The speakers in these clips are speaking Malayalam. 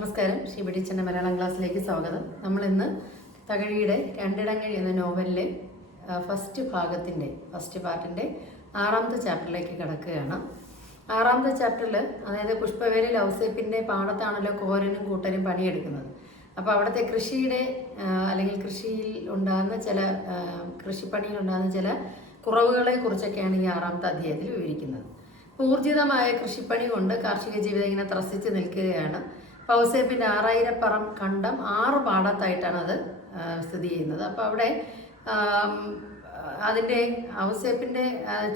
നമസ്കാരം. ശ്രീ പിടിച്ചൻ്റെ മലയാളം ക്ലാസ്സിലേക്ക് സ്വാഗതം. നമ്മൾ ഇന്ന് തകഴിയുടെ രണ്ടിടങ്ങഴി എന്ന നോവലിലെ ഫസ്റ്റ് പാർട്ടിൻ്റെ 6ാമത്തെ ചാപ്റ്ററിലേക്ക് കിടക്കുകയാണ്. 6ാമത്തെ ചാപ്റ്ററിൽ, അതായത് പുഷ്പവേലിൽ ഔസേപ്പിൻ്റെ പാടത്താണല്ലോ കോരനും കൂട്ടനും പണിയെടുക്കുന്നത്. അപ്പോൾ അവിടുത്തെ കൃഷിയുടെ അല്ലെങ്കിൽ കൃഷിയിൽ ഉണ്ടാകുന്ന കൃഷിപ്പണിയിൽ ഉണ്ടാകുന്ന ചില കുറവുകളെ കുറിച്ചൊക്കെയാണ് ഈ 6ാമത്തെ അധ്യായത്തിൽ വിവരിക്കുന്നത്. ഊർജിതമായ കൃഷിപ്പണി കൊണ്ട് കാർഷിക ജീവിതം ഇങ്ങനെ ത്രസിച്ച് നിൽക്കുകയാണ്. ഔസേപ്പിൻ്റെ 6000 പറം കണ്ടം 6 പാടത്തായിട്ടാണ് അത് സ്ഥിതി ചെയ്യുന്നത്. അപ്പോൾ അവിടെ അതിൻ്റെ ഔസേപ്പിൻ്റെ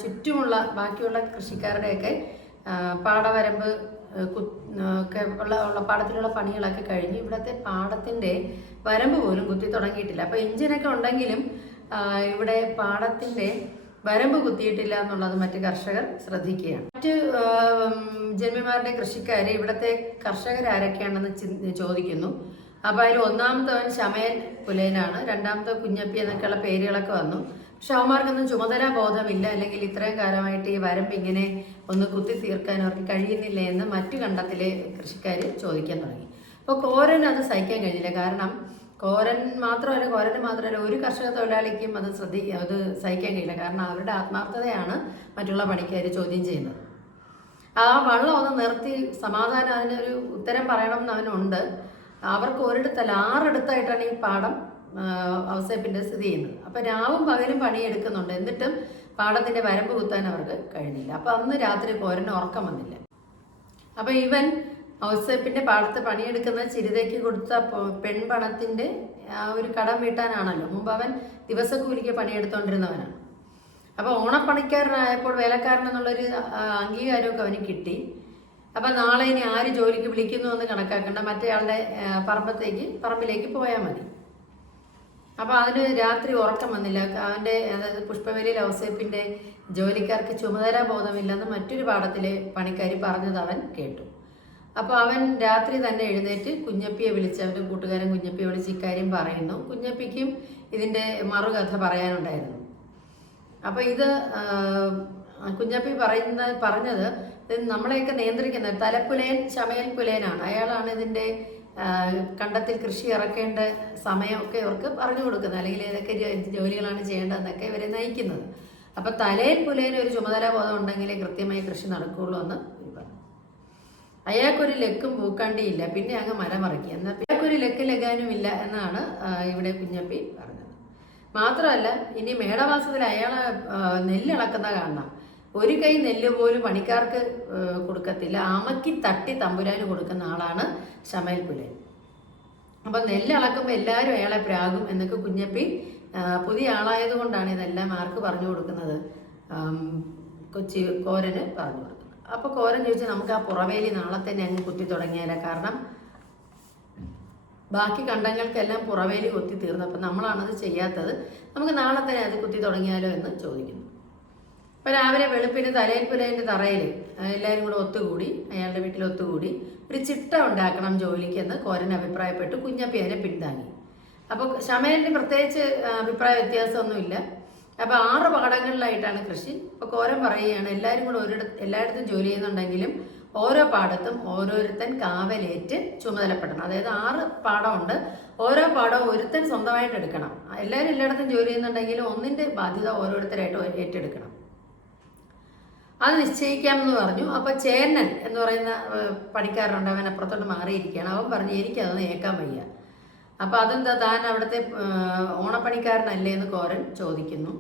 ചുറ്റുമുള്ള ബാക്കിയുള്ള കൃഷിക്കാരുടെയൊക്കെ പാടവരമ്പ് ഒക്കെ ഉള്ള പാടത്തിലുള്ള പണികളൊക്കെ കഴിഞ്ഞ് ഇവിടുത്തെ പാടത്തിൻ്റെ വരമ്പ് പോലും കുത്തി തുടങ്ങിയിട്ടില്ല. അപ്പോൾ എഞ്ചിനൊക്കെ ഉണ്ടെങ്കിലും ഇവിടെ പാടത്തിൻ്റെ വരമ്പ് കുത്തിയിട്ടില്ല എന്നുള്ളത് മറ്റ് കർഷകർ ശ്രദ്ധിക്കുകയാണ്. മറ്റ് ജന്മിമാരുടെ കൃഷിക്കാർ ഇവിടുത്തെ കർഷകരാരൊക്കെയാണെന്ന് ചോദിക്കുന്നു. അപ്പോൾ അതിൽ 1ാമത്തവൻ ശമയൻ പുലേനാണ്, 2ാമത്തെ കുഞ്ഞപ്പി എന്നൊക്കെയുള്ള പേരുകളൊക്കെ വന്നു. പക്ഷെ അവന്മാർക്കൊന്നും ചുമതലാ ബോധമില്ല, അല്ലെങ്കിൽ ഇത്രയും കാലമായിട്ട് ഈ വരമ്പ് ഇങ്ങനെ ഒന്ന് കുത്തി തീർക്കാൻ അവർക്ക് കഴിയുന്നില്ല എന്ന് മറ്റു കണ്ടത്തിലെ കൃഷിക്കാർ ചോദിക്കാൻ തുടങ്ങി. അപ്പോൾ കോരൻ അത് സഹിക്കാൻ കഴിഞ്ഞില്ല. കാരണം കോരന് മാത്രമല്ല ഒരു കർഷക തൊഴിലാളിക്കും അത് സഹിക്കാൻ കഴിയില്ല. കാരണം അവരുടെ ആത്മാർത്ഥതയാണ് മറ്റുള്ള പണിക്കാർ ചോദ്യം ചെയ്യുന്നത്. ആ വള്ളം ഒന്ന് നിർത്തി സമാധാനം അതിനൊരു ഉത്തരം പറയണം എന്ന് അവനുണ്ട്. അവർക്ക് ഒരിടത്തല്ല 6 ഇടത്തായിട്ടാണ് ഈ പാടം ഔസേപ്പിൻ്റെ സ്ഥിതി ചെയ്യുന്നത്. അപ്പം രാവും പകലും പണിയെടുക്കുന്നുണ്ട്, എന്നിട്ടും പാടത്തിൻ്റെ വരമ്പ് കുത്താൻ അവർക്ക് കഴിഞ്ഞില്ല. അപ്പം അന്ന് രാത്രി കോരന് ഉറക്കം വന്നില്ല. അപ്പം ഇവൻ ഔസേപ്പിൻ്റെ പാടത്ത് പണിയെടുക്കുന്ന ചിരിതയ്ക്ക് കൊടുത്ത പെൺപണത്തിൻ്റെ ഒരു കടം വീട്ടാനാണല്ലോ. മുമ്പ് അവൻ ദിവസക്കൂലിക്ക് പണിയെടുത്തോണ്ടിരുന്നവനാണ്. അപ്പോൾ ഓണപ്പണിക്കാരനായപ്പോൾ വേലക്കാരൻ എന്നുള്ളൊരു അംഗീകാരമൊക്കെ അവന് കിട്ടി. അപ്പം നാളെ ഇനി ആര് ജോലിക്ക് വിളിക്കുന്നു എന്ന് കണക്കാക്കേണ്ട, മറ്റേയാളുടെ പറമ്പിലേക്ക് പോയാൽ മതി. അപ്പോൾ അതിന് രാത്രി ഉറക്കം വന്നില്ല. അതായത് പുഷ്പവേലിയിൽ ഔസേപ്പിൻ്റെ ജോലിക്കാർക്ക് ചുമതലാ ബോധമില്ലെന്ന് മറ്റൊരു പാടത്തിലെ പണിക്കാർ പറഞ്ഞത് അവൻ കേട്ടു. അപ്പോൾ അവൻ രാത്രി തന്നെ എഴുന്നേറ്റ് കുഞ്ഞപ്പിയെ വിളിച്ച്, അവൻ്റെ കൂട്ടുകാരൻ കുഞ്ഞപ്പിയെ വിളിച്ച് ഇക്കാര്യം പറയുന്നു. കുഞ്ഞപ്പിക്കും ഇതിൻ്റെ മറുകഥ പറയാനുണ്ടായിരുന്നു. അപ്പോൾ ഇത് കുഞ്ഞപ്പി പറഞ്ഞത് നമ്മളെയൊക്കെ നിയന്ത്രിക്കുന്ന തലപ്പുലയൻ ശമയൽ പുലയനാണ്. അയാളാണ് ഇതിൻ്റെ കണ്ടത്തിൽ കൃഷി ഇറക്കേണ്ട സമയമൊക്കെ ഇവർക്ക് പറഞ്ഞു കൊടുക്കുന്നത്, അല്ലെങ്കിൽ ഏതൊക്കെ ജോലികളാണ് ചെയ്യേണ്ടതെന്നൊക്കെ ഇവരെ നയിക്കുന്നത്. അപ്പോൾ തലയിൽ പുലയന് ഒരു ചുമതലാ ബോധം ഉണ്ടെങ്കിലേ കൃത്യമായി കൃഷി നടക്കുകയുള്ളൂ എന്ന് പറഞ്ഞു. അയാൾക്കൊരു ലക്കും പൂക്കാണ്ടിയില്ല, പിന്നെ അങ്ങ് മരമറിക്കുക. എന്നാൽ അയാൾക്കൊരു ലഗാനും ഇല്ല എന്നാണ് ഇവിടെ കുഞ്ഞപ്പി പറഞ്ഞത്. മാത്രമല്ല, ഇനി മേടമാസത്തിൽ അയാളെ നെല്ലിളക്കുന്ന കാണണം. ഒരു കൈ നെല്ല് പോലും പണിക്കാർക്ക് കൊടുക്കത്തില്ല, അമക്കി തട്ടി തമ്പുരാന് കൊടുക്കുന്ന ആളാണ് ശമയൽ പുലയൻ. അപ്പം നെല്ലിളക്കുമ്പോൾ എല്ലാവരും അയാളെ പ്രാകും എന്നൊക്കെ കുഞ്ഞപ്പി പുതിയ ആളായത് കൊണ്ടാണ് ഇതെല്ലാം ആർക്ക് പറഞ്ഞു കൊടുക്കുന്നത്, കോരന് പറഞ്ഞു കൊടുക്കുന്നത്. അപ്പോൾ കോരൻ ചോദിച്ചാൽ നമുക്ക് ആ പുറവേലി നാളെ തന്നെ അങ്ങ് കുത്തി തുടങ്ങിയാലോ, കാരണം ബാക്കി കണ്ടങ്ങൾക്കെല്ലാം പുറവേലി കൊത്തി തീർന്നു, അപ്പം നമ്മളാണത് ചെയ്യാത്തത്, നമുക്ക് നാളെ തന്നെ അത് കുത്തി തുടങ്ങിയാലോ എന്ന് ചോദിക്കുന്നു. അപ്പോൾ രാവിലെ വെളുപ്പിന് തലയിൽ പുലയൻ്റെ തറയിൽ എല്ലാവരും കൂടെ ഒത്തുകൂടി, അയാളുടെ വീട്ടിൽ ഒത്തുകൂടി ഒരു ചിട്ട ഉണ്ടാക്കണം ജോലിക്ക് എന്ന് കോരൻ അഭിപ്രായപ്പെട്ടു. കുഞ്ഞപ്പി അതിനെ പിന്താങ്ങി. അപ്പോൾ ശമയലിന് പ്രത്യേകിച്ച് അഭിപ്രായ വ്യത്യാസമൊന്നുമില്ല. അപ്പോൾ 6 പാടങ്ങളിലായിട്ടാണ് കൃഷി. അപ്പോൾ കോരൻ പറയുകയാണ്, എല്ലാവരും കൂടെ എല്ലായിടത്തും ജോലി ചെയ്യുന്നുണ്ടെങ്കിലും ഓരോ പാടത്തും ഓരോരുത്തൻ കാവലേറ്റ് ചുമതലപ്പെടണം. അതായത് 6 പാടമുണ്ട്, ഓരോ പാടവും ഒരുത്തൻ സ്വന്തമായിട്ട് എടുക്കണം. എല്ലാവരും എല്ലായിടത്തും ജോലി ചെയ്യുന്നുണ്ടെങ്കിലും ഒന്നിൻ്റെ ബാധ്യത ഓരോരുത്തരായിട്ട് ഏറ്റെടുക്കണം. അത് നിശ്ചയിക്കാമെന്ന് പറഞ്ഞു. അപ്പോൾ ചേന്നൻ എന്ന് പറയുന്ന പണിക്കാരനുണ്ട്, അവൻ അപ്പുറത്തോട്ട് മാറിയിരിക്കുകയാണ്. അവൻ പറഞ്ഞു, എനിക്കതൊന്നും ഏക്കാൻ വയ്യ. അപ്പോൾ അതെന്താ, താൻ അവിടുത്തെ ഓണപ്പണിക്കാരനല്ലേ എന്ന് കോരൻ ചോദിക്കുന്നു.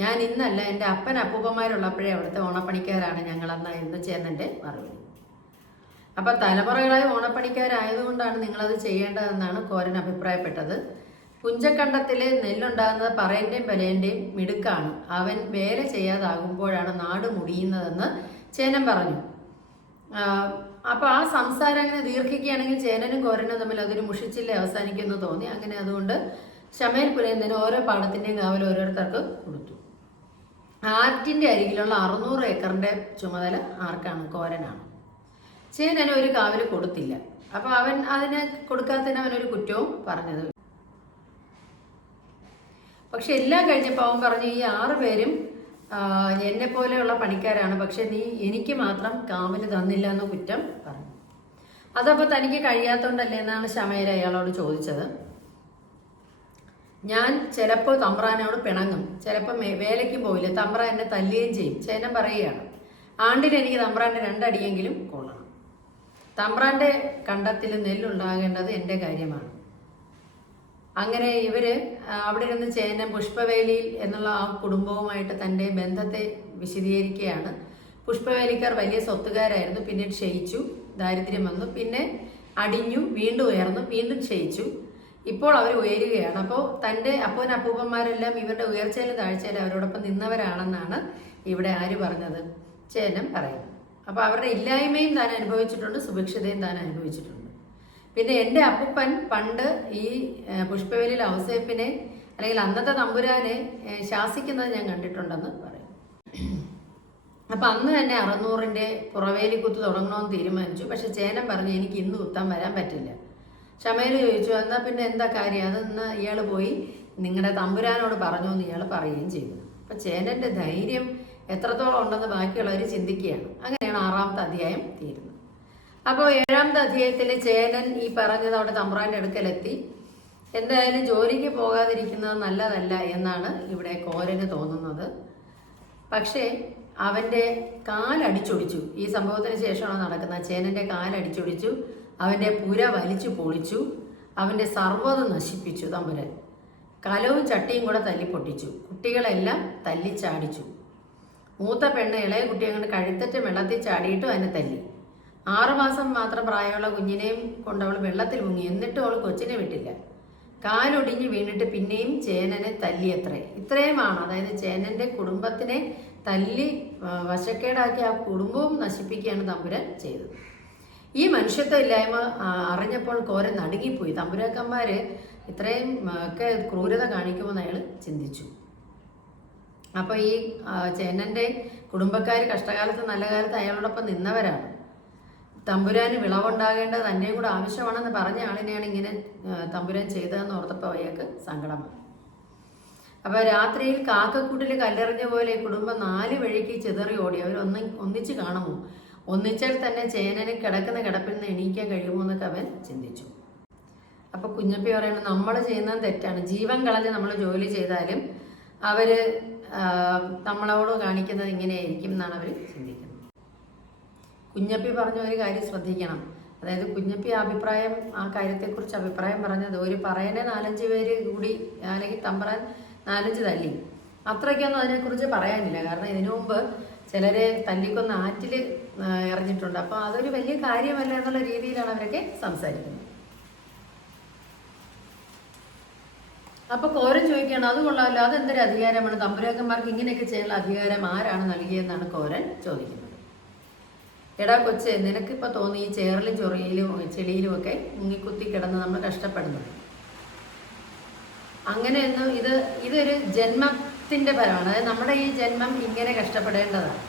ഞാൻ ഇന്നല്ല, എൻ്റെ അപ്പൂപ്പന്മാരുള്ളപ്പോഴേ അവിടുത്തെ ഓണപ്പണിക്കാരാണ് ഞങ്ങളെന്ന എന്ന് ചേന്നൻ്റെ മറുപടി. അപ്പം തലമുറകളായി ഓണപ്പണിക്കാരായതുകൊണ്ടാണ് നിങ്ങളത് ചെയ്യേണ്ടതെന്നാണ് കോരൻ അഭിപ്രായപ്പെട്ടത്. പുഞ്ചക്കണ്ടത്തിൽ നെല്ലുണ്ടാകുന്നത് പറയൻ്റെയും പലയൻ്റെയും മിടുക്കാണ്. അവൻ വേല ചെയ്യാതാകുമ്പോഴാണ് നാട് മുടിയുന്നതെന്ന് ചേനൻ പറഞ്ഞു. അപ്പോൾ ആ സംസാരം അങ്ങനെ ദീർഘിക്കുകയാണെങ്കിൽ ചേനനും കോരനും തമ്മിൽ അതൊരു മുഷിച്ചില്ലേ അവസാനിക്കുമെന്ന് തോന്നി. അങ്ങനെ അതുകൊണ്ട് ശമയൽ പുലയൻ ഓരോ പാടത്തിൻ്റെയും കാവൽ ഓരോരുത്തർക്ക് കൊടുത്തു. ആറ്റിൻ്റെ അരികിലുള്ള 600 ഏക്കറിൻ്റെ ചുമതല ആർക്കാണ്? കോരനാണ്. ചേനന് ഒരു കാവൽ കൊടുത്തില്ല. അപ്പോൾ അവൻ അതിനെ കൊടുക്കാത്തതിന് അവനൊരു കുറ്റവും പറഞ്ഞത്. പക്ഷെ എല്ലാം കഴിഞ്ഞപ്പോൾ അവൻ പറഞ്ഞു, ഈ 6 പേരും എന്നെ പോലെയുള്ള പണിക്കാരാണ്, പക്ഷെ നീ എനിക്ക് മാത്രം കാവല് തന്നില്ല എന്ന് കുറ്റം പറഞ്ഞു. അതപ്പോൾ തനിക്ക് കഴിയാത്തോണ്ടല്ലേ എന്നാണ് ശമേര അയാളോട് ചോദിച്ചത്. ഞാൻ ചിലപ്പോൾ തമ്പ്രാനോട് പിണങ്ങും, ചിലപ്പോൾ വേലയ്ക്കും പോയില്ല, തമ്പ്രാൻ എന്നെ തല്ലുകയും ചെയ്യും. ചേനൻ പറയുകയാണ്, ആണ്ടിന് എനിക്ക് തമ്പ്രാൻ്റെ 2 അടിയെങ്കിലും കൊള്ളണം. തമ്പ്രാൻ്റെ കണ്ടത്തിൽ നെല്ലുണ്ടാകേണ്ടത് എൻ്റെ കാര്യമാണ്. അങ്ങനെ ഇവര് അവിടെ ഇരുന്ന് ചേനൻ പുഷ്പവേലിയിൽ എന്നുള്ള ആ കുടുംബവുമായിട്ട് തൻ്റെ ബന്ധത്തെ വിശദീകരിക്കുകയാണ്. പുഷ്പവേലിക്കാർ വലിയ സ്വത്തുകാരായിരുന്നു, പിന്നീട് ക്ഷയിച്ചു, ദാരിദ്ര്യം വന്നു, പിന്നെ അടിഞ്ഞു, വീണ്ടും ഉയർന്നു, വീണ്ടും ക്ഷയിച്ചു. ഇപ്പോൾ അവർ ഉയരുകയാണ്. അപ്പോൾ തൻ്റെ അപ്പൂപ്പന്മാരെല്ലാം ഇവരുടെ ഉയർച്ചയിലും താഴ്ചയിലും അവരോടൊപ്പം നിന്നവരാണെന്നാണ് ഇവിടെ ആര് പറഞ്ഞത്? ചേനൻ പറയുന്നത്. അപ്പോൾ അവരുടെ ഇല്ലായ്മയും താൻ അനുഭവിച്ചിട്ടുണ്ട്, സുഭിക്ഷതയും താൻ അനുഭവിച്ചിട്ടുണ്ട്. പിന്നെ എൻ്റെ അപ്പൂപ്പൻ പണ്ട് ഈ പുഷ്പവേലിയിൽ ഔസേപ്പിനെ അല്ലെങ്കിൽ അന്നത്തെ തമ്പുരാനെ ശാസിക്കുന്നത് ഞാൻ കണ്ടിട്ടുണ്ടെന്ന് പറയും. അപ്പം അന്ന് തന്നെ 600-ന്റെ പുറവേലി കുത്ത് തുടങ്ങണമെന്ന് തീരുമാനിച്ചു. പക്ഷെ ചേനൻ പറഞ്ഞു, എനിക്ക് ഇന്ന് കുത്താൻ വരാൻ പറ്റില്ല. ശമേര് ചോദിച്ചു, എന്നാൽ പിന്നെ എന്താ കാര്യം? അതെന്ന് ഇയാൾ പോയി നിങ്ങളുടെ തമ്പുരാനോട് പറഞ്ഞു എന്ന് ഇയാൾ പറയുകയും ചെയ്തു. അപ്പം ചേനൻ്റെ ധൈര്യം എത്രത്തോളം ഉണ്ടെന്ന് ബാക്കിയുള്ളവർ ചിന്തിക്കുകയാണ്. അങ്ങനെയാണ് 6ാമത്തെ അധ്യായം തീരുന്നത്. അപ്പോൾ 7ാമത്തെ അധ്യായത്തിൽ ചേനൻ ഈ പറഞ്ഞത് അവിടെ തമ്പ്രാൻ്റെ അടുക്കലെത്തി. എന്തായാലും ജോലിക്ക് പോകാതിരിക്കുന്നത് നല്ലതല്ല എന്നാണ് ഇവിടെ കോരന് തോന്നുന്നത്. പക്ഷേ അവൻ്റെ കാലടിച്ചൊടിച്ചു. ഈ സംഭവത്തിന് ശേഷമാണ് നടക്കുന്നത്. ചേനൻ്റെ കാലടിച്ചൊടിച്ചു, അവൻ്റെ പുര വലിച്ചു പൊളിച്ചു, അവൻ്റെ സർവ്വതും നശിപ്പിച്ചു തമ്പുരാൻ. കലവും ചട്ടിയും കൂടെ തല്ലിപ്പൊട്ടിച്ചു, കുട്ടികളെല്ലാം തല്ലിച്ചാടിച്ചു. മൂത്ത പെണ്ണ് ഇളയ കുട്ടിയെ കൊണ്ട് കഴുത്തറ്റ് വെള്ളത്തിൽ ചാടിയിട്ടും അതിനെ തല്ലി. 6 മാസം മാത്രം പ്രായമുള്ള കുഞ്ഞിനെയും കൊണ്ടവൾ വെള്ളത്തിൽ മുങ്ങി. എന്നിട്ടും അവൾ കൊച്ചിനെ വിട്ടില്ല. കാലൊടിഞ്ഞ് വീണിട്ട് പിന്നെയും ചേനനെ തല്ലിയത്രേ. ഇത്രയുമാണ്. അതായത് ചേനൻ്റെ കുടുംബത്തിനെ തല്ലി വശക്കേടാക്കി ആ കുടുംബവും നശിപ്പിക്കുകയാണ് തമ്പുരാൻ ചെയ്തത്. ഈ മനുഷ്യത്വ ഇല്ലായ്മ അറിഞ്ഞപ്പോൾ കോരൻ നടുങ്ങിപ്പോയി. തമ്പുരാക്കന്മാർ ഇത്രയും ഒക്കെ ക്രൂരത കാണിക്കുമെന്ന് അയാൾ ചിന്തിച്ചു. അപ്പോൾ ഈ ചേനൻ്റെ കുടുംബക്കാർ കഷ്ടകാലത്ത് നല്ല കാലത്ത് അയാളോടൊപ്പം നിന്നവരാണ്. തമ്പുരാന് വിളവുണ്ടാകേണ്ടത് തന്നെയും കൂടെ ആവശ്യമാണെന്ന് പറഞ്ഞ ആളിനെയാണ് ഇങ്ങനെ തമ്പുരാൻ ചെയ്തതെന്ന് ഓർത്തപ്പോൾ അയാൾക്ക് സങ്കടം വന്നു. അപ്പോൾ രാത്രിയിൽ കാക്കക്കൂട്ടിൽ കല്ലെറിഞ്ഞ പോലെ കുടുംബം 4 വഴിക്ക് ചിതറി ഓടി. അവർ ഒന്നിച്ച് കാണുമോ? ഒന്നിച്ചാൽ തന്നെ ചേനന് കിടക്കുന്ന കിടപ്പിൽ നിന്ന് എണീക്കാൻ കഴിയുമോ എന്നൊക്കെ അവൻ ചിന്തിച്ചു. അപ്പോൾ കുഞ്ഞപ്പി പറയുന്നത്, നമ്മൾ ചെയ്യുന്നത് തെറ്റാണ്. ജീവൻ കളഞ്ഞ് നമ്മൾ ജോലി ചെയ്താലും അവർ നമ്മളോട് കാണിക്കുന്നത് ഇങ്ങനെയായിരിക്കും എന്നാണ് അവർ ചിന്തിക്കുന്നത്. കുഞ്ഞപ്പി പറഞ്ഞ ഒരു കാര്യം ശ്രദ്ധിക്കണം. അതായത് കുഞ്ഞപ്പി ആ കാര്യത്തെക്കുറിച്ച് അഭിപ്രായം പറഞ്ഞത്, ഒരു പറയനെ 4-5 പേര് കൂടി അല്ലെങ്കിൽ തമ്പ്രാൻ 4-5 തല്ലി, അത്രയ്ക്കൊന്നും അതിനെക്കുറിച്ച് പറയാനില്ല. കാരണം ഇതിനു മുമ്പ് ചിലരെ തല്ലിക്കൊന്ന് ആറ്റിൽ എറിഞ്ഞിട്ടുണ്ട്. അപ്പോൾ അതൊരു വലിയ കാര്യമല്ല എന്നുള്ള രീതിയിലാണ് അവരൊക്കെ സംസാരിക്കുന്നത്. അപ്പോൾ കോരൻ ചോദിക്കുകയാണ്, അത് കൊള്ളാമല്ലോ, അതെന്തൊരു അധികാരമാണ്? തമ്പുരാക്കന്മാർക്ക് ഇങ്ങനെയൊക്കെ ചെയ്യാനുള്ള അധികാരം ആരാണ് നൽകിയെന്നാണ് കോരൻ ചോദിക്കുന്നത്. എടാ കൊച്ചെ, നിനക്കിപ്പോൾ തോന്നി ഈ ചേറിലും ചൊറിയിലും ചെളിയിലും ഒക്കെ മുങ്ങിക്കുത്തി കിടന്ന് നമ്മൾ കഷ്ടപ്പെടുന്നു. അങ്ങനെയൊന്നും ഇതൊരു ജന്മത്തിൻ്റെ ഫലമാണ്. അതായത് നമ്മുടെ ഈ ജന്മം ഇങ്ങനെ കഷ്ടപ്പെടേണ്ടതാണ്.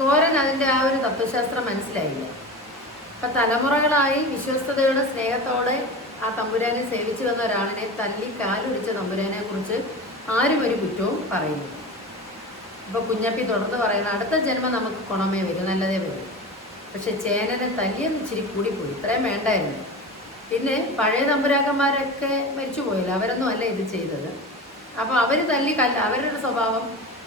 കോരൻ അതിൻ്റെ ആ ഒരു തത്വശാസ്ത്രം മനസ്സിലായില്ല. അപ്പം തലമുറകളായി വിശ്വസ്തതയുടെ സ്നേഹത്തോടെ ആ തമ്പുരാനെ സേവിച്ചു വന്ന ഒരാളിനെ തല്ലി കാലുടിച്ച തമ്പുരാനെ കുറിച്ച് ആരും ഒരു കുറ്റവും പറയുന്നു. അപ്പോൾ കുഞ്ഞപ്പി തുടർന്ന് പറയുന്നത്, അടുത്ത ജന്മം നമുക്ക് ഗുണമേ വരും, നല്ലതേ വരും. പക്ഷെ ചേനനെ തല്ലിയെന്ന് ഇച്ചിരി കൂടിപ്പോയി, ഇത്രയും വേണ്ടായിരുന്നു. പിന്നെ പഴയ തമ്പുരാക്കന്മാരൊക്കെ മരിച്ചു പോയില്ല, അവരൊന്നും അല്ല ഇത് ചെയ്തത്. അപ്പോൾ അവർ അവരുടെ സ്വഭാവം,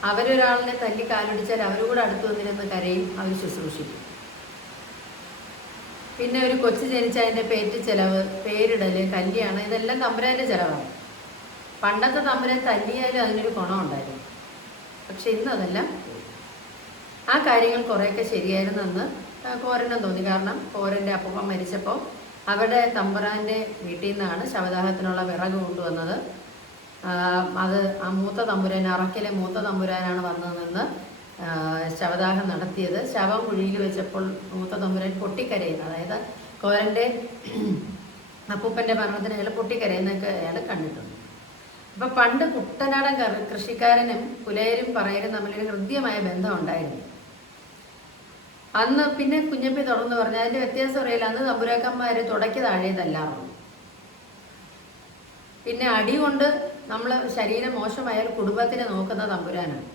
അവരൊരാളിനെ തല്ലി കാലുടിച്ചാൽ അവരും കൂടെ അടുത്ത് വന്നിരുന്ന് കരയും, അവർ ശുശ്രൂഷിക്കും. പിന്നെ ഒരു കൊച്ചു ജനിച്ച അതിൻ്റെ പേറ്റ് ചിലവ്, പേരിടൽ, കല്യാണം, ഇതെല്ലാം തമ്പുരാൻ്റെ ചിലവാണ്. പണ്ടത്തെ തമ്പുരാൻ തല്ലിയാലും അതിനൊരു ഗുണമുണ്ടായിരുന്നു. പക്ഷെ ഇന്ന് അതെല്ലാം ആ കാര്യങ്ങൾ കുറേയൊക്കെ ശരിയായിരുന്നെന്ന് കോരനും തോന്നി. കാരണം കോരൻ്റെ അപ്പൂപ്പൻ മരിച്ചപ്പോൾ അവിടെ തമ്പുരാൻ്റെ വീട്ടിൽ നിന്നാണ് ശവദാഹത്തിനുള്ള വിറക് കൊണ്ടുവന്നത്. അത് ആ മൂത്ത തമ്പുരാൻ, അറക്കിലെ മൂത്ത തമ്പുരാനാണ് വന്നു നിന്ന് ശവദാഹം നടത്തിയത്. ശവം കുഴിയിൽ വെച്ചപ്പോൾ മൂത്ത തമ്പുരാൻ പൊട്ടിക്കരയുന്നത്, അതായത് കോരൻ്റെ അപ്പൂപ്പൻ്റെ മരണത്തിന് അയാൾ പൊട്ടിക്കരയുന്നൊക്കെ അയാൾ കണ്ടിട്ടുണ്ട്. അപ്പം പണ്ട് കുട്ടനാടൻ കൃഷിക്കാരനും പുലയരും പറയരും തമ്മിലൊരു ഹൃദ്യമായ ബന്ധം ഉണ്ടായിരുന്നു. അന്ന് പിന്നെ കുഞ്ഞപ്പി തുടർന്ന് പറഞ്ഞു, അതിൻ്റെ വ്യത്യാസം അറിയില്ല. അന്ന് തമ്പുരാക്കന്മാർ തുടക്കി താഴേതല്ലാറുള്ളൂ. പിന്നെ അടി കൊണ്ട് നമ്മൾ ശരീരം മോശമായാൽ കുടുംബത്തിനെ നോക്കുന്ന തമ്പുരാനാണ്.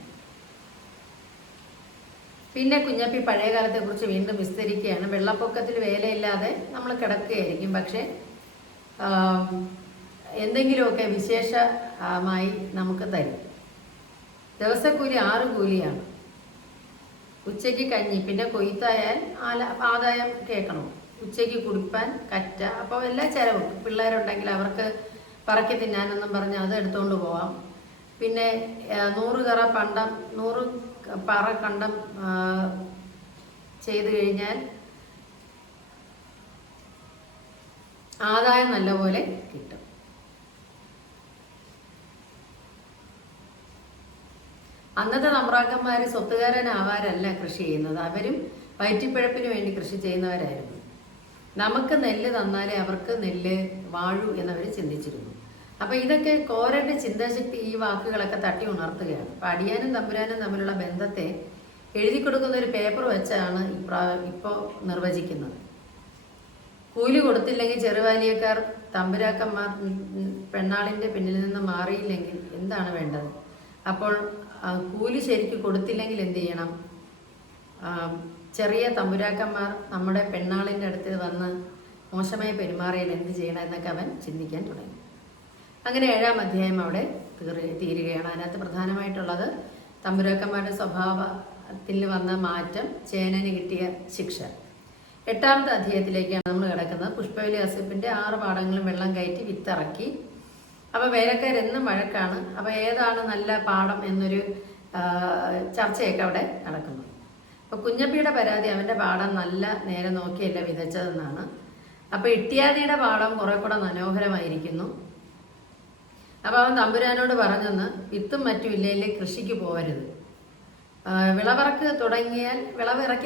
പിന്നെ കുഞ്ഞപ്പി പഴയ കാലത്തെക്കുറിച്ച് വീണ്ടും വിസ്തരിക്കുകയാണ്. വെള്ളപ്പൊക്കത്തിൽ വേലയില്ലാതെ നമ്മൾ കിടക്കുകയായിരിക്കും, പക്ഷേ എന്തെങ്കിലുമൊക്കെ വിശേഷമായി നമുക്ക് തരും. ദിവസക്കൂലി 6 കൂലിയാണ്. ഉച്ചയ്ക്ക് കഞ്ഞി, പിന്നെ കൊയ്ത്തായാൽ ആദായം കേൾക്കണം. ഉച്ചയ്ക്ക് കുടിപ്പാൻ കറ്റ. അപ്പോൾ എല്ലാ ചിലവും, പിള്ളേരുണ്ടെങ്കിൽ അവർക്ക് പറക്കി തിന്നാനെന്നും പറഞ്ഞ് അത് എടുത്തുകൊണ്ട് പോവാം. പിന്നെ 100 കറ പണ്ടം, 100 പറ കണ്ടം ചെയ്തു കഴിഞ്ഞാൽ ആദായം നല്ലപോലെ കിട്ടും. അന്നത്തെ തമ്പ്രാക്കന്മാർ സ്വത്തുകാരനാവാരല്ല കൃഷി ചെയ്യുന്നത്, അവരും വയറ്റിപ്പിഴപ്പിന് വേണ്ടി കൃഷി ചെയ്യുന്നവരായിരുന്നു. നമുക്ക് നെല്ല് തന്നാലേ അവർക്ക് നെല്ല് വാഴൂ എന്നവർ ചിന്തിച്ചിരുന്നു. അപ്പോൾ ഇതൊക്കെ കോരൻ്റെ ചിന്താശക്തി ഈ വാക്കുകളൊക്കെ തട്ടി ഉണർത്തുകയാണ്. അപ്പോൾ അടിയാനും തമ്പുരാനും തമ്മിലുള്ള ബന്ധത്തെ എഴുതി കൊടുക്കുന്ന ഒരു പേപ്പർ വെച്ചാണ് ഇപ്പോൾ നിർവചിക്കുന്നത്. കൂലി കൊടുത്തില്ലെങ്കിൽ ചെറുവാലിയക്കാർ, തമ്പുരാക്കന്മാർ പെണ്ണാളിൻ്റെ പിന്നിൽ നിന്ന് മാറിയില്ലെങ്കിൽ എന്താണ് വേണ്ടത്? അപ്പോൾ കൂലി ശരിക്ക് കൊടുത്തില്ലെങ്കിൽ എന്ത് ചെയ്യണം? ചെറിയ തമ്പുരാക്കന്മാർ നമ്മുടെ പെണ്ണാളിൻ്റെ അടുത്ത് വന്ന് മോശമായി പെരുമാറിയാൽ എന്ത് ചെയ്യണം എന്നൊക്കെ അവൻ ചിന്തിക്കാൻ തുടങ്ങി. അങ്ങനെ 7-ാം അധ്യായം അവിടെ തീരുകയാണ്. അതിനകത്ത് പ്രധാനമായിട്ടുള്ളത് തമ്പുരാക്കന്മാരുടെ സ്വഭാവത്തിൽ വന്ന മാറ്റം, ചേനന് കിട്ടിയ ശിക്ഷ. 8-ാമത്തെ അധ്യായത്തിലേക്കാണ് നമ്മൾ കിടക്കുന്നത്. പുഷ്പവലി ഔസേപ്പിൻ്റെ 6 പാടങ്ങളും വെള്ളം കയറ്റി വിത്തിറക്കി. അപ്പോൾ വേലക്കാരെന്നും വഴക്കാണ്. അപ്പോൾ ഏതാണ് നല്ല പാടം എന്നൊരു ചർച്ചയൊക്കെ അവിടെ നടക്കുന്നു. അപ്പോൾ കുഞ്ഞപ്പിയുടെ പരാതി അവൻ്റെ പാടം നല്ല നേരെ നോക്കിയല്ല വിതച്ചതെന്നാണ്. അപ്പോൾ ഇട്ടിയാദിയുടെ പാടം കുറെ കൂടെ മനോഹരമായിരിക്കുന്നു. അപ്പോൾ അവൻ തമ്പുരാനോട് പറഞ്ഞെന്ന്, വിത്തും മറ്റും ഇല്ലെങ്കിൽ കൃഷിക്ക് പോകരുത്. വിളവിറക്കി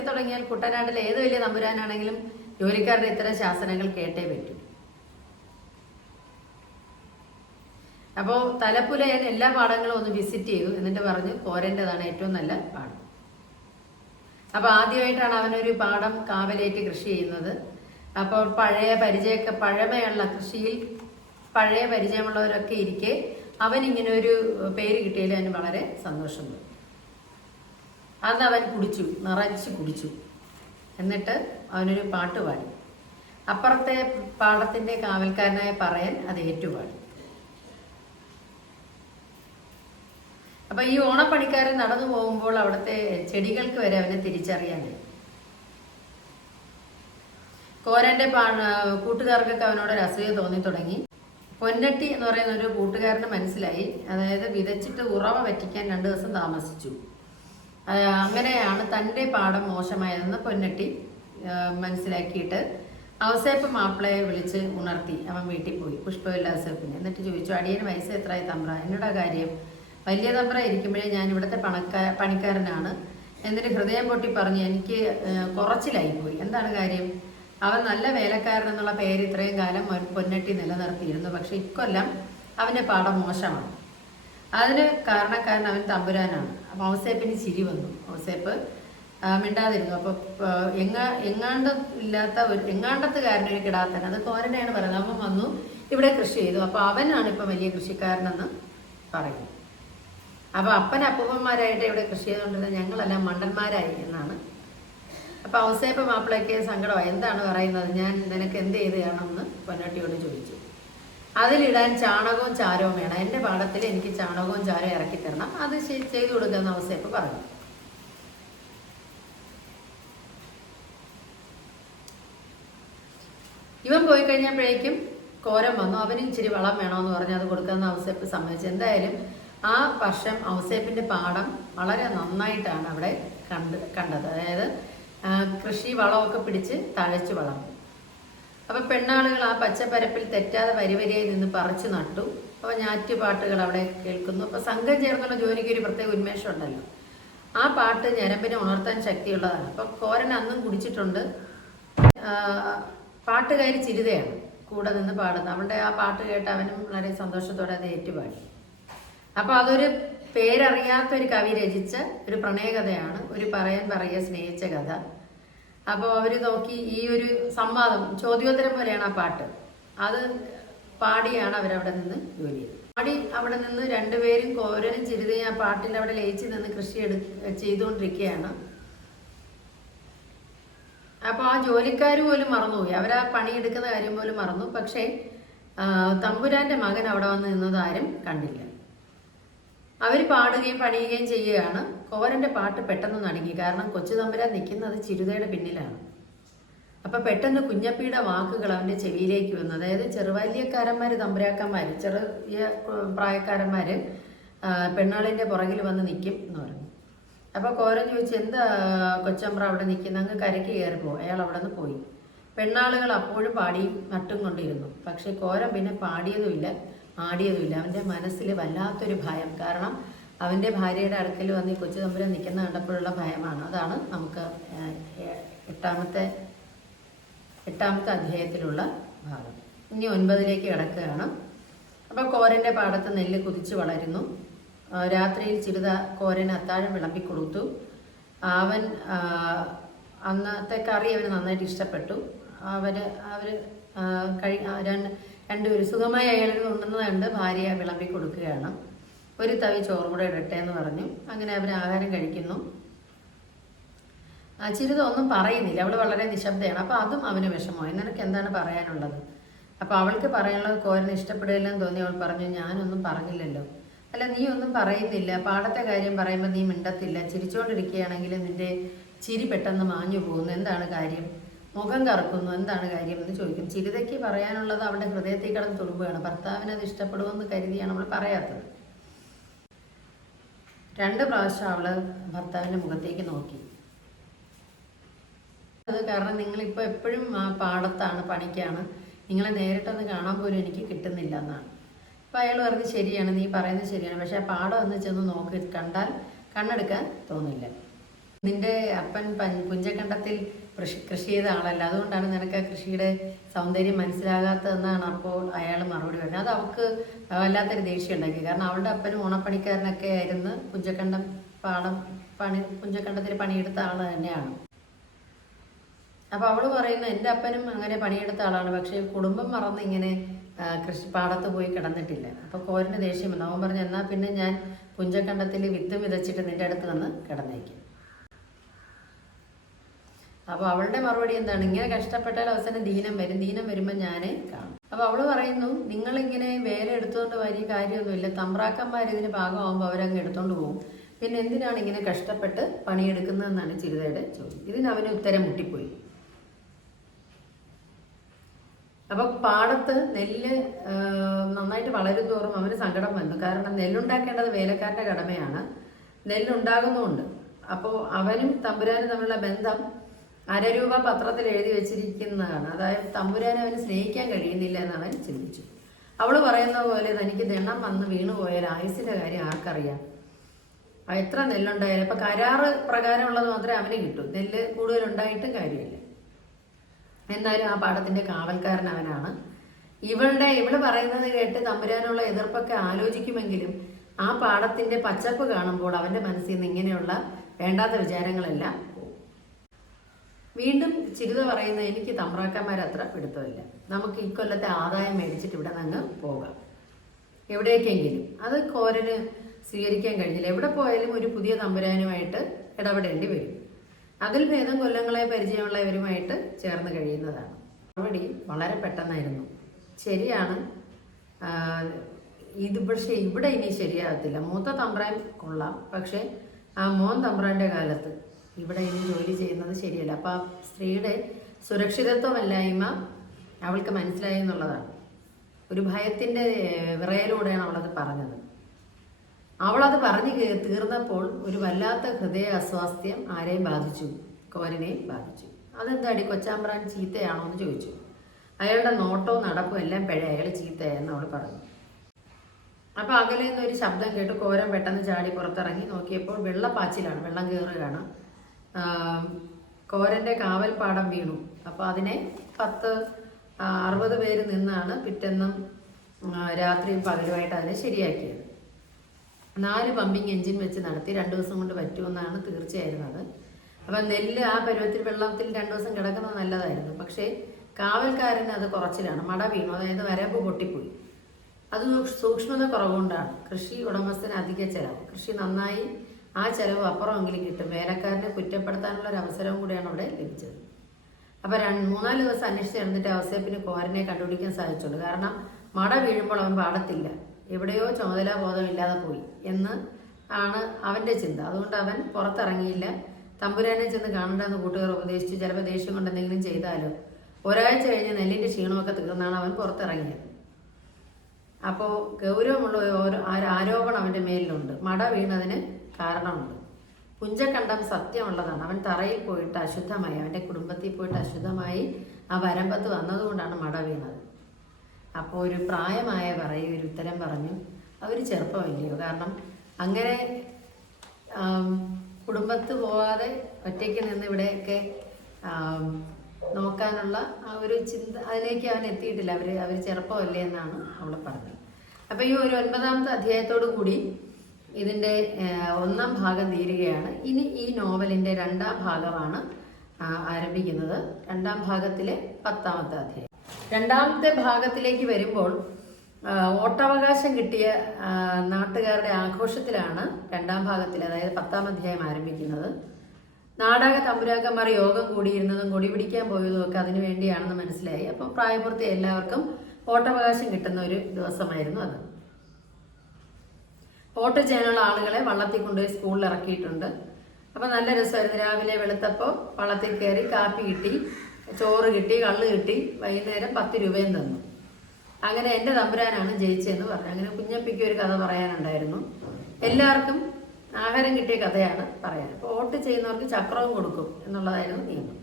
തുടങ്ങിയാൽ കുട്ടനാട്ടിലെ ഏത് വലിയ തമ്പുരാനാണെങ്കിലും ജോലിക്കാരുടെ ഇത്തരം ശാസനകൾ കേട്ടേ പറ്റൂ. അപ്പോൾ തലപ്പുലയൻ എല്ലാ പാടങ്ങളും ഒന്ന് വിസിറ്റ് ചെയ്തു. എന്നിട്ട് പറഞ്ഞു കോരൻ്റെതാണ് ഏറ്റവും നല്ല പാടം. അപ്പോൾ ആദ്യമായിട്ടാണ് അവനൊരു പാടം കാവലേറ്റ് കൃഷി ചെയ്യുന്നത്. അപ്പോൾ പഴമയുള്ള കൃഷിയിൽ പഴയ പരിചയമുള്ളവരൊക്കെ ഇരിക്കെ അവനിങ്ങനെ ഒരു പേര് കിട്ടിയതിൽ അവന് വളരെ സന്തോഷമുണ്ട്. അന്ന് അവൻ നിറച്ച് കുടിച്ചു. എന്നിട്ട് അവനൊരു പാട്ട് പാടി. അപ്പുറത്തെ പാടത്തിൻ്റെ കാവൽക്കാരനായ പറയാൻ അത് ഏറ്റുപാടി. അപ്പം ഈ ഓണപ്പണിക്കാരൻ നടന്നു പോകുമ്പോൾ അവിടുത്തെ ചെടികൾക്ക് വരെ അവനെ തിരിച്ചറിയാനായി. കോരൻ്റെ കൂട്ടുകാർക്കൊക്കെ അവനോടൊരു അസൂയ തോന്നി തുടങ്ങി. പൊന്നട്ടി എന്ന് പറയുന്ന ഒരു കൂട്ടുകാരന് മനസ്സിലായി, അതായത് വിതച്ചിട്ട് ഉറവ വറ്റിക്കാൻ 2 ദിവസം താമസിച്ചു. അങ്ങനെയാണ് തൻ്റെ പാടം മോശമായതെന്ന് പൊന്നട്ടി മനസ്സിലാക്കിയിട്ട് ഔസേപ്പ് മാപ്പിളയെ വിളിച്ച് ഉണർത്തി. അവൻ വീട്ടിൽ പോയി, പുഷ്പവല്ലി ഔസേപ്പിനെ. എന്നിട്ട് ചോദിച്ചു, അടിയന് വയസ്സ് എത്രയായി തമ്പ്ര? എന്നോടാ കാര്യം? വലിയ തമ്പ്ര ഇരിക്കുമ്പോഴേ ഞാൻ ഇവിടുത്തെ പണിക്കാരനാണ്. എന്നിട്ട് ഹൃദയം പൊട്ടി പറഞ്ഞു, എനിക്ക് കുറച്ചിലായിപ്പോയി. എന്താണ് കാര്യം? അവൻ നല്ല വേലക്കാരൻ എന്നുള്ള പേര് ഇത്രയും കാലം പൊന്നട്ടി നിലനിർത്തിയിരുന്നു. പക്ഷെ ഇക്കൊല്ലം അവൻ്റെ പാടം മോശമാണ്. അതിന് കാരണക്കാരൻ അവൻ തമ്പുരാനാണ്. അപ്പം ഔസേപ്പിന് ചിരി വന്നു. ഔസേപ്പ് മിണ്ടാതിരുന്നു. അപ്പോൾ എങ്ങാണ്ടത്തുകാരനൊരു കിടാത്തൻ, അത് കോരനെയാണ് പറയുന്നത്, അവൻ വന്നു ഇവിടെ കൃഷി ചെയ്തു. അപ്പോൾ അവനാണ് ഇപ്പം വലിയ കൃഷിക്കാരനെന്ന് പറയും. അപ്പോൾ അപ്പൂപ്പന്മാരായിട്ട് ഇവിടെ കൃഷി ചെയ്തുകൊണ്ടിരുന്നത് ഞങ്ങളെല്ലാം മണ്ടന്മാരായി എന്നാണ്. അപ്പോൾ ഔസേപ്പ് മാപ്പിളയ്ക്ക് സങ്കടമായി. എന്താണ് പറയുന്നത്? ഞാൻ നിനക്ക് എന്ത് ചെയ്ത് തരണമെന്ന് പൊന്നട്ടിയോട് ചോദിച്ചു. അതിലിടാൻ ചാണകവും ചാരവും വേണം. എൻ്റെ പാടത്തിൽ എനിക്ക് ചാണകവും ചാരവും ഇറക്കി തരണം. അത് ചെയ്തു കൊടുക്കുന്ന ഔസേപ്പ് പറഞ്ഞു. ഇവൻ പോയി കഴിഞ്ഞപ്പോഴേക്കും കോരം വന്നു. അവന് ഇച്ചിരി വളം വേണമെന്ന് പറഞ്ഞ് അത് കൊടുക്കുന്ന ഔസേപ്പ് സമ്മതിച്ചു. എന്തായാലും ആ വർഷം ഔസേപ്പിൻ്റെ പാടം വളരെ നന്നായിട്ടാണ് അവിടെ കണ്ടത്. അതായത് കൃഷി വളമൊക്കെ പിടിച്ച് തഴച്ചു വളർന്നു. അപ്പം പെണ്ണാളുകൾ ആ പച്ചപ്പരപ്പിൽ തെറ്റാതെ വരിവരിയായി നിന്ന് പറിച്ചു നട്ടു. അപ്പോൾ ഞാറ്റുപാട്ടുകൾ അവിടെ കേൾക്കുന്നു. അപ്പോൾ സംഘം ചേർന്നുള്ള ജോലിക്ക് ഒരു പ്രത്യേക ഉന്മേഷം ഉണ്ടല്ലോ. ആ പാട്ട് ഞരമ്പിനെ ഉണർത്താൻ ശക്തിയുള്ളതാണ്. അപ്പം കോരൻ അന്നും കുടിച്ചിട്ടുണ്ട്. പാട്ടുകാരി ചിരിതയാണ് കൂടെ നിന്ന് പാടുന്നത്. അവളുടെ ആ പാട്ട് കേട്ട് അവനും വളരെ സന്തോഷത്തോടെ അത് ഏറ്റുപാടി. അപ്പോൾ അതൊരു പേരറിയാത്തൊരു കവി രചിച്ച ഒരു പ്രണയകഥയാണ്. ഒരു പറയുക സ്നേഹിച്ച കഥ. അപ്പോൾ അവർ നോക്കി ഈ ഒരു സംവാദം, ചോദ്യോത്തരം പോലെയാണ് ആ പാട്ട്. അത് പാടിയാണ് അവരവിടെ നിന്ന് ജോലി ചെയ്തത്. പാടി അവിടെ നിന്ന് 2 പേരും കോരനും ചിരിതയും ആ പാട്ടിൻ്റെ അവിടെ ലയിച്ച് നിന്ന് കൃഷി ചെയ്തുകൊണ്ടിരിക്കുകയാണ്. അപ്പോൾ ആ ജോലിക്കാർ പോലും മറന്നുപോയി, അവരാ പണിയെടുക്കുന്ന കാര്യം പോലും മറന്നു. പക്ഷേ തമ്പുരാന്റെ മകൻ അവിടെ വന്ന് നിന്നത് ആരും കണ്ടില്ല. അവർ പാടുകയും പണിയുകയും ചെയ്യുകയാണ്. കോരന്റെ പാട്ട് പെട്ടെന്ന് നടുങ്ങി. കാരണം കൊച്ചു തമ്പുരാൻ നിൽക്കുന്നത് ചിരുതയുടെ പിന്നിലാണ്. അപ്പൊ പെട്ടെന്ന് കുഞ്ഞപ്പിയുടെ വാക്കുകൾ അവന്റെ ചെവിയിലേക്ക് വന്നു. അതായത് ചെറുവല്യക്കാരന്മാര്, തമ്പുരാക്കന്മാര്, ചെറിയ പ്രായക്കാരന്മാര് പെണ്ണാളിന്റെ പുറകിൽ വന്ന് നിൽക്കും എന്ന് പറഞ്ഞു. അപ്പൊ കോരൻ ചോദിച്ചു, എന്താ കൊച്ചമ്പ്ര അവിടെ നിൽക്കുന്ന, അങ്ങ് കരയ്ക്ക് കയറിപ്പോ. അയാൾ അവിടെ നിന്ന് പോയി. പെണ്ണാളുകൾ അപ്പോഴും പാടിയും നട്ടും കൊണ്ടിരുന്നു. പക്ഷെ കോരൻ പിന്നെ പാടിയതുമില്ല, ആടിയതുമില്ല. അവന്റെ മനസ്സിൽ വല്ലാത്തൊരു ഭയം. കാരണം അവന്റെ ഭാര്യയുടെ അടുക്കൽ വന്ന് ഈ കൊച്ചു തമ്പുരാൻ നിൽക്കുന്ന കണ്ടപ്പോഴുള്ള ഭയമാണ്. അതാണ് നമുക്ക് എട്ടാമത്തെ അധ്യായത്തിലുള്ള ഭാഗം. ഇനി 9ലേക്ക് കിടക്കുകയാണ്. അപ്പോൾ കോരൻ്റെ പാടത്ത് നെല്ല് കുതിച്ച് വളരുന്നു. രാത്രിയിൽ ചിരുത കോരന് അത്താഴം വിളമ്പിക്കൊടുത്തു. അവൻ അന്നത്തെ കറി അവന് നന്നായിട്ട് ഇഷ്ടപ്പെട്ടു. അവർ രണ്ടുപേരും സുഖമായി അയാളിൽ ഉണ്ടെന്ന് കണ്ട് ഭാര്യ വിളമ്പി കൊടുക്കുകയാണ്. ഒരു തവി ചോറും കൂടെ ഇടട്ടെ എന്ന് പറഞ്ഞു. അങ്ങനെ അവർ ആഹാരം കഴിക്കുന്നു. ചിരുത ഒന്നും പറയുന്നില്ല, അവൾ വളരെ നിശബ്ദയാണ്. അപ്പോൾ അതും അവന് വിഷമമായി. നിനക്ക് എന്താണ് പറയാനുള്ളത്? അപ്പോൾ അവൾക്ക് പറയാനുള്ളത് കോരന് ഇഷ്ടപ്പെടുകയില്ലെന്ന് തോന്നി. അവൾ പറഞ്ഞു, ഞാനൊന്നും പറഞ്ഞില്ലല്ലോ. അല്ല, നീ ഒന്നും പറയുന്നില്ല, പാടത്തെ കാര്യം പറയുമ്പോൾ നീ മിണ്ടത്തില്ല, ചിരിച്ചുകൊണ്ടിരിക്കുകയാണെങ്കിൽ നിന്റെ ചിരി പെട്ടെന്ന് മാഞ്ഞു പോകുന്നു, എന്താണ് കാര്യം? മുഖം കറക്കുന്നു, എന്താണ് കാര്യം എന്ന് ചോദിക്കും. ചിരിതയ്ക്ക് പറയാനുള്ളത് അവളുടെ ഹൃദയത്തിൽ കിടന്ന് തുളുമ്പുകയാണ്. ഭർത്താവിന് അത് ഇഷ്ടപ്പെടുമെന്ന് കരുതിയാണ് അവൾ പറയാത്തത്. 2 പ്രാവശ്യം അവള് ഭർത്താവിൻ്റെ മുഖത്തേക്ക് നോക്കി. അത് കാരണം നിങ്ങളിപ്പോൾ എപ്പോഴും ആ പാടത്താണ്, പണിക്കാണ്, നിങ്ങളെ നേരിട്ടൊന്ന് കാണാൻ പോലും എനിക്ക് കിട്ടുന്നില്ല എന്നാണ്. അപ്പോൾ അയാൾ പറഞ്ഞ്, ശരിയാണ്, നീ പറയുന്നത് ശരിയാണ്, പക്ഷേ ആ പാടം ഒന്ന് ചെന്ന് നോക്കി കണ്ടാൽ കണ്ണെടുക്കാൻ തോന്നില്ല. നിന്റെ അപ്പൻ പുഞ്ചക്കണ്ടത്തിൽ കൃഷി ചെയ്ത ആളല്ല, അതുകൊണ്ടാണ് നിനക്ക് ആ കൃഷിയുടെ സൗന്ദര്യം മനസ്സിലാകാത്തതെന്നാണ് അപ്പോൾ അയാൾ മറുപടി പറഞ്ഞത്. അത് അവൾക്ക് വല്ലാത്തൊരു ദേഷ്യം ഉണ്ടാക്കി. കാരണം അവളുടെ അപ്പനും ഓണപ്പണിക്കാരനൊക്കെ ആയിരുന്നു. പുഞ്ചക്കണ്ടത്തിൽ പണിയെടുത്ത ആൾ തന്നെയാണ്. അപ്പോൾ അവൾ പറയുന്നു, എൻ്റെ അപ്പനും അങ്ങനെ പണിയെടുത്ത ആളാണ്, പക്ഷേ കുടുംബം മറന്ന് ഇങ്ങനെ പാടത്ത് പോയി കിടന്നിട്ടില്ല. അപ്പോൾ കോരന് ദേഷ്യം വന്നു. അവൻ പറഞ്ഞു, എന്നാൽ പിന്നെ ഞാൻ പുഞ്ചക്കണ്ടത്തിൽ വിത്ത് വിതച്ചിട്ട് നിൻ്റെ അടുത്ത് വന്ന് കിടന്നേക്കും. അപ്പോൾ അവളുടെ മറുപടി എന്താണ്? ഇങ്ങനെ കഷ്ടപ്പെട്ടാൽ അവസാനം ദീനം വരും, ദീനം വരുമ്പോൾ ഞാൻ കാണും. അപ്പോൾ അവൾ പറയുന്നു, നിങ്ങളിങ്ങനെ വേല എടുത്തുകൊണ്ട് വലിയ കാര്യമൊന്നുമില്ല, തമ്പ്രാക്കന്മാർ ഇതിന് ഭാഗമാകുമ്പോൾ അവരങ്ങ് എടുത്തുകൊണ്ട് പോകും, പിന്നെ എന്തിനാണ് ഇങ്ങനെ കഷ്ടപ്പെട്ട് പണിയെടുക്കുന്നതെന്നാണ് ചിരുതയുടെ ചോദ്യം. ഇതിന് അവന് ഉത്തരം മുട്ടിപ്പോയി. അപ്പോൾ പാടത്ത് നെല്ല് നന്നായിട്ട് വളരും തോറും അവന് സങ്കടം വന്നു. കാരണം നെല്ലുണ്ടാക്കേണ്ടത് വേലക്കാരൻ്റെ കടമയാണ്, നെല്ലുണ്ടാകുന്നുമുണ്ട്. അപ്പോൾ അവനും തമ്പുരാനും തമ്മിലുള്ള ബന്ധം 1/2 രൂപ പത്രത്തിൽ എഴുതി വെച്ചിരിക്കുന്നതാണ്. അതായത് തമ്പുരാനെ അവന് സ്നേഹിക്കാൻ കഴിയുന്നില്ല എന്ന് അവൻ ചിന്തിച്ചു. അവൾ പറയുന്ന പോലെ തനിക്ക് ദണ്ണം വന്ന് വീണുപോയാൽ ആയുസിൻ്റെ കാര്യം ആർക്കറിയാം? എത്ര നെല്ലുണ്ടായാലും ഇപ്പം കരാറ് പ്രകാരമുള്ളത് മാത്രമേ അവന് കിട്ടൂ, നെല്ല് കൂടുതലുണ്ടായിട്ടും കാര്യമില്ല. എന്നാലും ആ പാടത്തിൻ്റെ കാവൽക്കാരൻ അവനാണ്. ഇവള് പറയുന്നത് കേട്ട് തമ്പുരാനുള്ള എതിർപ്പൊക്കെ ആലോചിക്കുമെങ്കിലും ആ പാടത്തിൻ്റെ പച്ചപ്പ് കാണുമ്പോൾ അവൻ്റെ മനസ്സിൽ നിന്ന് ഇങ്ങനെയുള്ള വേണ്ടാത്ത വിചാരങ്ങളെല്ലാം പോകും. വീണ്ടും ചിരുത പറയുന്നത്, എനിക്ക് തമ്പ്രാക്കന്മാരത്ര പിടുത്തമില്ല, നമുക്ക് ഇക്കൊല്ലത്തെ ആദായം മേടിച്ചിട്ട് ഇവിടെ നിന്ന് പോകാം എവിടേക്കെങ്കിലും. അത് കോരന് സ്വീകരിക്കാൻ കഴിഞ്ഞില്ല. എവിടെ പോയാലും ഒരു പുതിയ തമ്പുരാനുമായിട്ട് ഇടപെടേണ്ടി വരും. അതിൽ ഭേദം കൊല്ലങ്ങളെ പരിചയമുള്ള ഇവരുമായിട്ട് ചേർന്ന് കഴിയുന്നതാണ്. മറുപടി വളരെ പെട്ടെന്നായിരുന്നു. ശരിയാണ്, പക്ഷേ ഇവിടെ ഇനി ശരിയാകത്തില്ല. മൂത്ത തമ്പ്രാൻ കൊള്ളാം, പക്ഷേ ആ മോൻ തമ്പ്രാൻ്റെ കാലത്ത് ഇവിടെ ഇനി ജോലി ചെയ്യുന്നത് ശരിയല്ല. അപ്പം ആ സ്ത്രീയുടെ സുരക്ഷിതത്വമില്ലായ്മ അവൾക്ക് മനസ്സിലായി എന്നുള്ളതാണ്. ഒരു ഭയത്തിൻ്റെ വിറയലൂടെയാണ് അവളത് പറഞ്ഞത്. അവളത് പറഞ്ഞു തീർന്നപ്പോൾ ഒരു വല്ലാത്ത ഹൃദയ അസ്വാസ്ഥ്യം ആരെയും ബാധിച്ചു, കോരനെയും ബാധിച്ചു. അതെന്താടി, കൊച്ചാമ്പ്രാൻ ചീത്തയാണോ എന്ന് ചോദിച്ചു. അയാളുടെ നോട്ടവും നടപ്പും എല്ലാം പിഴ, അയാൾ ചീത്തയായെന്ന് അവൾ പറഞ്ഞു. അപ്പോൾ അകലെ നിന്നൊരു ശബ്ദം കേട്ട് കോരൻ പെട്ടെന്ന് ചാടി പുറത്തിറങ്ങി നോക്കിയപ്പോൾ വെള്ളപ്പാച്ചിലാണ്, വെള്ളം കയറുകയാണ്. കോരൻ്റെ കാവൽപ്പാടം വീണു. അപ്പോൾ അതിനെ 10-60 പേര് നിന്നാണ് പിറ്റെന്നും രാത്രിയും പകലുമായിട്ട് അതിനെ ശരിയാക്കിയത്. 4 പമ്പിങ് എഞ്ചിൻ വെച്ച് നടത്തി. 2 ദിവസം കൊണ്ട് പറ്റുമെന്നാണ് തീർച്ചയായിരുന്നത്. അപ്പം നെല്ല് ആ പരുവത്തിൽ വെള്ളത്തിൽ 2 ദിവസം കിടക്കുന്നത് നല്ലതായിരുന്നു. പക്ഷേ കാവൽക്കാരന് അത് കുറച്ചിലാണ്, മട വീണു, അതായത് വരമ്പ് പൊട്ടിപ്പോയി. അത് സൂക്ഷ്മത കുറവുകൊണ്ടാണ്. കൃഷി ഉടമസ്ഥന് അധിക ചെലവ്. കൃഷി നന്നായി ആ ചെലവ് അപ്പുറമെങ്കിലും കിട്ടും. വേലക്കാരനെ കുറ്റപ്പെടുത്താനുള്ള ഒരു അവസരവും കൂടിയാണ് അവിടെ ലഭിച്ചത്. അപ്പോൾ 3-4 ദിവസം അന്വേഷിച്ച് നടന്നിട്ട് ഔസേപ്പിന് കോരനെ കണ്ടുപിടിക്കാൻ സാധിച്ചുള്ളൂ. കാരണം മട വീഴുമ്പോൾ അവൻ പാടത്തില്ല, എവിടെയോ ചുമതലാബോധമില്ലാതെ പോയി എന്ന് ആണ് അവൻ്റെ ചിന്ത. അതുകൊണ്ട് അവൻ പുറത്തിറങ്ങിയില്ല. തമ്പുരാനെ ചെന്ന് കാണണ്ടെന്ന് കൂട്ടുകാർ ഉപദേശിച്ചു. ചിലപ്പോൾ ദേഷ്യം കൊണ്ട് എന്തെങ്കിലും ചെയ്താലോ. ഒരാഴ്ച കഴിഞ്ഞ് നെല്ലിൻ്റെ ക്ഷീണമൊക്കെ തീർന്നാണ് അവൻ പുറത്തിറങ്ങിയത്. അപ്പോൾ ഗൗരവമുള്ള ഓരോ ആരോപണം അവൻ്റെ മേലിലുണ്ട്. മട വീണതിന് കാരണമുണ്ട്. പുഞ്ചക്കണ്ടം സത്യമുള്ളതാണ്. അവൻ തറയിൽ പോയിട്ട് അശുദ്ധമായി, അവൻ്റെ കുടുംബത്തിൽ പോയിട്ട് അശുദ്ധമായി ആ വരമ്പത്ത് വന്നതുകൊണ്ടാണ് മട വീണത്. അപ്പോൾ ഒരു പ്രായമായ ഒരു ഉത്തരം പറഞ്ഞു, അവർ ചെറുപ്പമില്ലയോ. കാരണം അങ്ങനെ കുടുംബത്ത് പോകാതെ ഒറ്റയ്ക്ക് നിന്ന് ഇവിടെയൊക്കെ നോക്കാനുള്ള ആ ഒരു ചിന്ത, അതിലേക്ക് അവൻ എത്തിയിട്ടില്ല. അവർ ചെറുപ്പമല്ലേ എന്നാണ് അവൾ പറഞ്ഞത്. അപ്പോൾ ഈ ഒരു 9ാമത്തെ അധ്യായത്തോടു കൂടി ഇതിൻ്റെ 1ാം ഭാഗം തീരുകയാണ്. ഇനി ഈ നോവലിൻ്റെ 2ാം ഭാഗമാണ് ആരംഭിക്കുന്നത്. 2ാം ഭാഗത്തിലെ 10ാമത്തെ അധ്യായം. 2ാമത്തെ ഭാഗത്തിലേക്ക് വരുമ്പോൾ വോട്ടവകാശം കിട്ടിയ നാട്ടുകാരുടെ ആഘോഷത്തിലാണ് 2ാം ഭാഗത്തിൽ, അതായത് 10ാം അധ്യായം ആരംഭിക്കുന്നത്. നാടക തമ്പുരാക്കന്മാർ യോഗം കൂടിയിരുന്നതും കൊടി പിടിക്കാൻ പോയതും ഒക്കെ അതിനു വേണ്ടിയാണെന്ന് മനസ്സിലായി. അപ്പം പ്രായപൂർത്തി എല്ലാവർക്കും വോട്ടവകാശം കിട്ടുന്ന ഒരു ദിവസമായിരുന്നു അത്. വോട്ട് ചെയ്യാനുള്ള ആളുകളെ വള്ളത്തിൽ കൊണ്ടുപോയി സ്കൂളിൽ ഇറക്കിയിട്ടുണ്ട്. അപ്പം നല്ല രസമായിരുന്നു. രാവിലെ വെളുത്തപ്പോൾ വള്ളത്തിൽ കയറി കാപ്പി കിട്ടി, ചോറ് കിട്ടി, കള്ള് കിട്ടി, വൈകുന്നേരം 10 രൂപയും തന്നു. അങ്ങനെ എൻ്റെ തമ്പുരാനാണ് ജയിച്ചതെന്ന് പറഞ്ഞു. അങ്ങനെ കുഞ്ഞപ്പിക്ക് ഒരു കഥ പറയാനുണ്ടായിരുന്നു. എല്ലാവർക്കും ആഹാരം കിട്ടിയ കഥയാണ് പറയാൻ. അപ്പോൾ വോട്ട് ചെയ്യുന്നവർക്ക് ചക്രവും കൊടുക്കും എന്നുള്ളതായിരുന്നു നിയമം.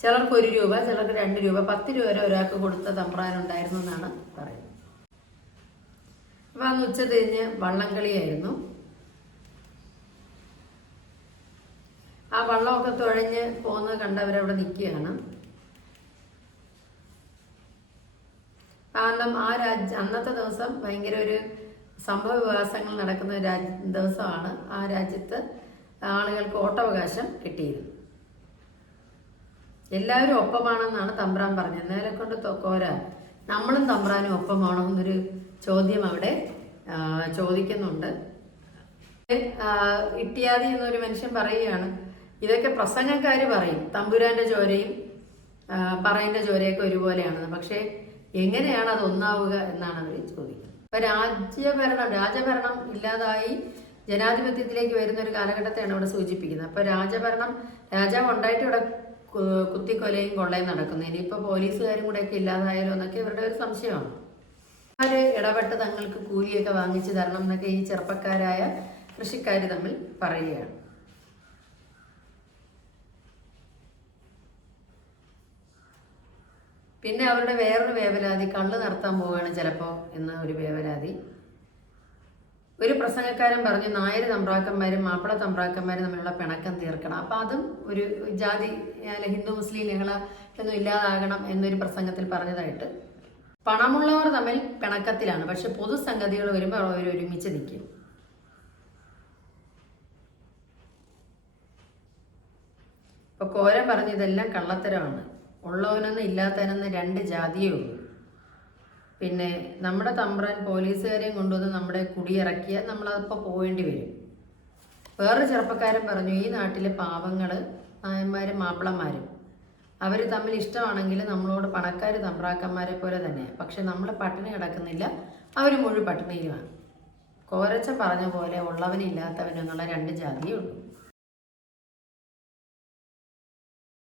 ചിലർക്ക് 1 രൂപ, ചിലർക്ക് 2 രൂപ, 10 രൂപ വരെ ഒരാൾക്ക് കൊടുത്ത തമ്പുരാനുണ്ടായിരുന്നു എന്നാണ് പറയുന്നത്. അപ്പോൾ അന്ന് ഉച്ച തിരിഞ്ഞ് വള്ളംകളിയായിരുന്നു. ആ വള്ളമൊക്കെ തുഴഞ്ഞ് പോകുന്നത് കണ്ടവരവിടെ നിൽക്കുകയാണ്. കാരണം അന്നത്തെ ദിവസം ഭയങ്കര ഒരു സംഭവ വികാസങ്ങൾ നടക്കുന്ന ദിവസമാണ്. ആ രാജ്യത്ത് ആളുകൾക്ക് വോട്ടവകാശം കിട്ടിയിരുന്നു. എല്ലാവരും ഒപ്പമാണെന്നാണ് തമ്പ്രാൻ പറഞ്ഞത്. നേരെ കൊണ്ട് കോരാ നമ്മളും തമ്പ്രാനും ഒപ്പമാണോ എന്നൊരു ചോദ്യം അവിടെ ചോദിക്കുന്നുണ്ട്. ഇട്ടിയാദി എന്നൊരു മനുഷ്യൻ പറയുകയാണ്, ഇതൊക്കെ പ്രസംഗക്കാർ പറയും, തമ്പുരാന്റെ ചോരയും പറയിൻ്റെ ചോരയൊക്കെ ഒരുപോലെയാണെന്ന്. പക്ഷേ എങ്ങനെയാണ് അത് ഒന്നാവുക എന്നാണ് അവർ ചോദിക്കുന്നത്. ഇപ്പൊ രാജഭരണം ഇല്ലാതായി ജനാധിപത്യത്തിലേക്ക് വരുന്ന ഒരു കാലഘട്ടത്തെയാണ് ഇവിടെ സൂചിപ്പിക്കുന്നത്. അപ്പൊ രാജാവ് ഉണ്ടായിട്ട് ഇവിടെ കുത്തിക്കൊലയും കൊള്ളയും നടക്കുന്നു. ഇനിയിപ്പോൾ പോലീസുകാരും കൂടെയൊക്കെ ഇല്ലാതായാലോ എന്നൊക്കെ ഇവരുടെ ഒരു സംശയമാണ്. അവർ ഇടപെട്ട് തങ്ങൾക്ക് കൂലിയൊക്കെ വാങ്ങിച്ചു തരണം എന്നൊക്കെ ഈ ചെറുപ്പക്കാരായ കൃഷിക്കാർ തമ്മിൽ പറയുകയാണ്. പിന്നെ അവരുടെ വേറൊരു വേവലാതി, കള്ള് നടത്താൻ പോവുകയാണ് ചിലപ്പോൾ എന്ന ഒരു വേവലാതി. ഒരു പ്രസംഗക്കാരൻ പറഞ്ഞു, നായർ തമ്പ്രാക്കന്മാരും മാപ്പിള തമ്പ്രാക്കന്മാരും തമ്മിലുള്ള പിണക്കം തീർക്കണം. അപ്പം അതും ഒരു ജാതി ഹിന്ദു മുസ്ലിം ലഹള ഒന്നും ഇല്ലാതാകണം എന്നൊരു പ്രസംഗത്തിൽ പറഞ്ഞതായിട്ട്. പണമുള്ളവർ തമ്മിൽ പിണക്കത്തിലാണ്, പക്ഷെ പൊതുസംഗതികൾ വരുമ്പോൾ അവർ ഒരുമിച്ച് നിൽക്കും. ഇപ്പൊ കോരൻ പറഞ്ഞു ഇതെല്ലാം കള്ളത്തരമാണ്, ഉള്ളവനെന്ന് ഇല്ലാത്തവനെന്ന് 2 ജാതിയേ ഉള്ളൂ. പിന്നെ നമ്മുടെ തമ്പ്രാൻ പോലീസുകാരെയും കൊണ്ടുവന്ന് നമ്മുടെ കുടിയിറക്കിയാൽ നമ്മളതിപ്പോൾ പോവേണ്ടി വരും. വേറൊരു ചെറുപ്പക്കാരൻ പറഞ്ഞു, ഈ നാട്ടിലെ പാവങ്ങൾ നായന്മാരും മാപ്പിളന്മാരും അവർ തമ്മിൽ ഇഷ്ടമാണെങ്കിൽ നമ്മളോട് പണക്കാർ തമ്പ്രാക്കന്മാരെ പോലെ തന്നെ, പക്ഷെ നമ്മൾ പട്ടിണി കിടക്കുന്നില്ല, അവർ മുഴുവൻ പട്ടിണിയിലുമാണ്. കോരച്ചൻ പറഞ്ഞ പോലെ ഉള്ളവനില്ലാത്തവനെന്നുള്ള 2 ജാതിയേ ഉള്ളൂ.